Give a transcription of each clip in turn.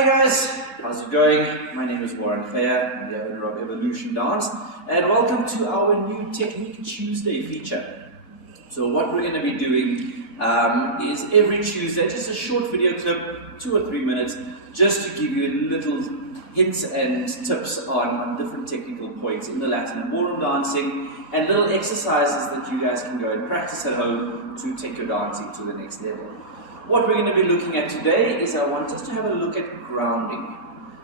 Hi guys, how's it going? My name is Warren Fair, I'm the owner of Evolution Dance, and welcome to our new Technique Tuesday feature. So what we're going to be doing is every Tuesday, just a short video clip, 2 or 3 minutes, just to give you little hints and tips on different technical points in the Latin and ballroom dancing, and little exercises that you guys can go and practice at home to take your dancing to the next level. What we're going to be looking at today is I want us to have a look at grounding.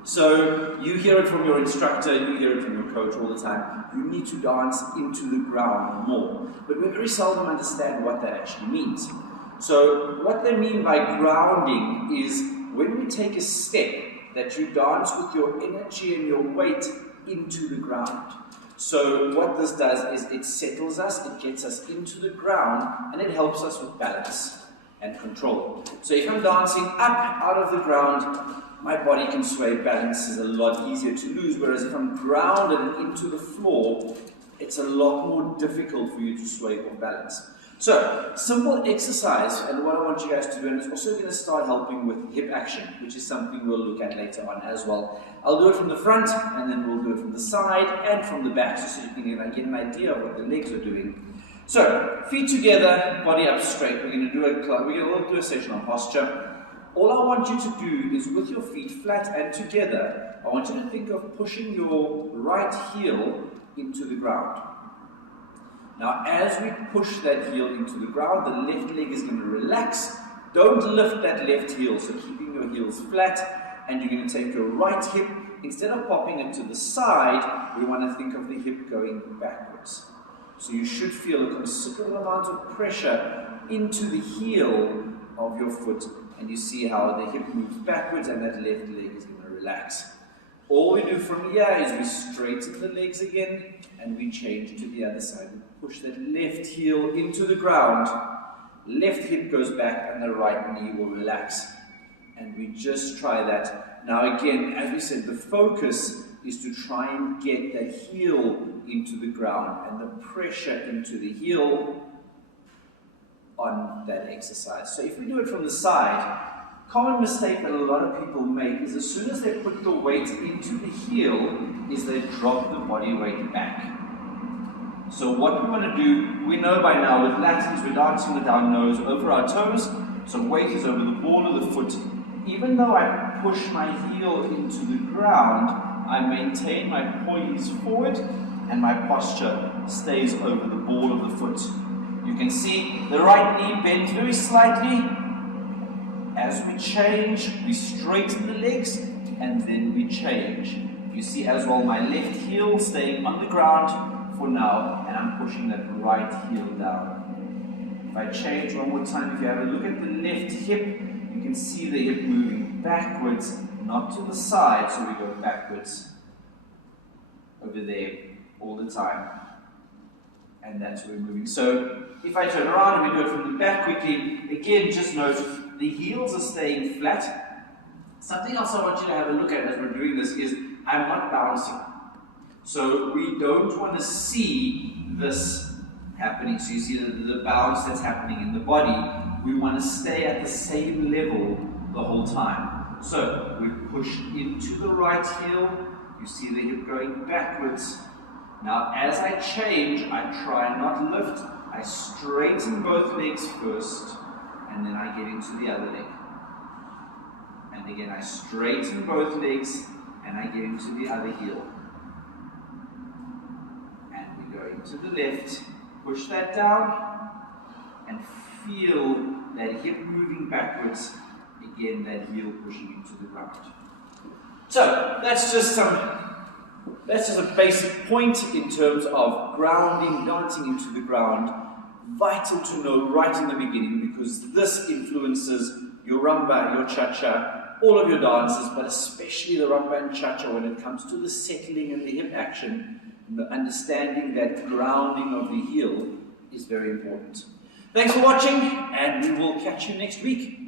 So you hear it from your instructor, you hear it from your coach all the time. You need to dance into the ground more. But we very seldom understand what that actually means. So what they mean by grounding is when we take a step that you dance with your energy and your weight into the ground. So what this does is it settles us, it gets us into the ground, and it helps us with balance and control. So if I'm dancing up out of the ground, my body can sway, balance is a lot easier to lose, whereas if I'm grounded and into the floor, it's a lot more difficult for you to sway or balance. So, simple exercise, and what I want you guys to do, and it's also going to start helping with hip action, which is something we'll look at later on as well. I'll do it from the front, and then we'll do it from the side and from the back, so you can get an idea of what the legs are doing. So, feet together, body up straight. We're going to do a session on posture. All I want you to do is with your feet flat and together, I want you to think of pushing your right heel into the ground. Now, as we push that heel into the ground, the left leg is going to relax. Don't lift that left heel, so keeping your heels flat, and you're going to take your right hip, instead of popping it to the side, we want to think of the hip going backwards. So you should feel a considerable amount of pressure into the heel of your foot, and you see how the hip moves backwards and that left leg is going to relax. All we do from here is we straighten the legs again and we change to the other side. We push that left heel into the ground, left hip goes back and the right knee will relax. And we just try that. Now again, as we said, the focus is to try and get that heel into the ground and the pressure into the heel on that exercise. So if we do it from the side, common mistake that a lot of people make is as soon as they put the weight into the heel is they drop the body weight back. So what we want to do, we know by now with Latins we're dancing with our nose over our toes, so weight is over the ball of the foot. Even though I push my heel into the ground, I maintain my poise forward and my posture stays over the ball of the foot. You can see the right knee bends very slightly. As we change, we straighten the legs and then we change. You see as well my left heel staying on the ground for now, and I'm pushing that right heel down. If I change one more time, if you have a look at the left hip, you can see the hip moving backwards, not to the side, so we go backwards over there all the time. And that's where we're moving. So if I turn around and we do it from the back quickly, again, just note the heels are staying flat. Something else I want you to have a look at as we're doing this is I'm not bouncing. So we don't want to see this happening. So you see the bounce that's happening in the body. We want to stay at the same level the whole time. So we push into the right heel. You see the hip going backwards. Now as I change, I try not lift. I straighten both legs first, and then I get into the other leg. And again, I straighten both legs, and I get into the other heel. And we go into the left, push that down, and feel that hip moving backwards. Again, that heel pushing into the ground. So, that's just a basic point in terms of grounding, dancing into the ground. Vital to know right in the beginning, because this influences your rumba, your cha-cha, all of your dances, but especially the rumba and cha-cha when it comes to the settling and the hip action. And the understanding that grounding of the heel is very important. Thanks for watching, and we will catch you next week.